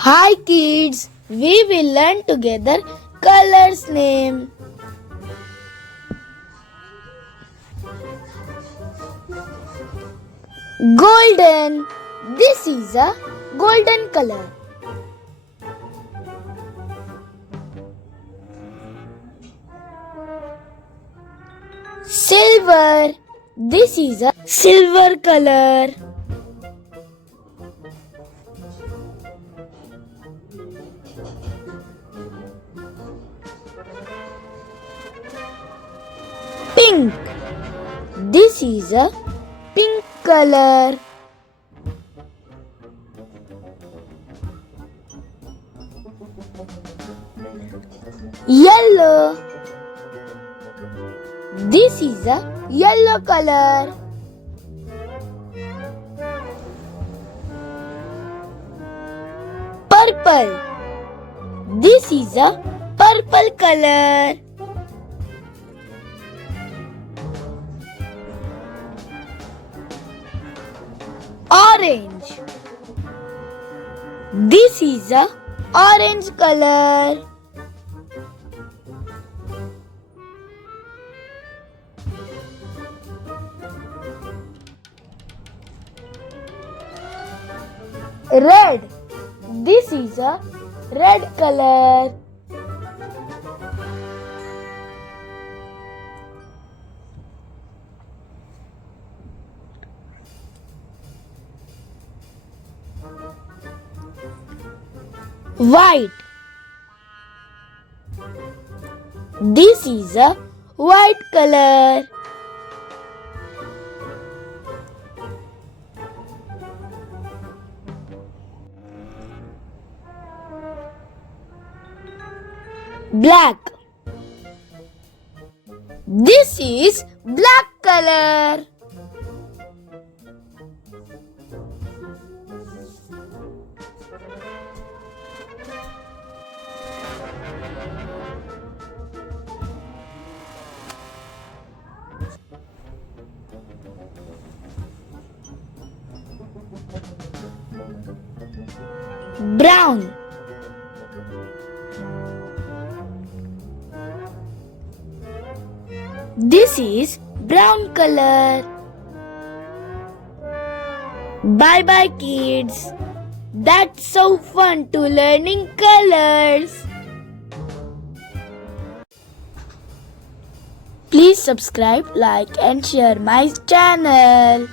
Hi kids, we will learn together colors name. Golden. This is a golden color. Silver. This is a silver color. Pink. This is a pink color. Yellow. This is a yellow color. Purple. This is a purple color. Orange. This is a orange color. Red. This is a red color. White. This is a white color. Black. This is black color. Brown. This is brown color. Bye bye kids. That's so fun to learning colors. Please subscribe, like and share my channel.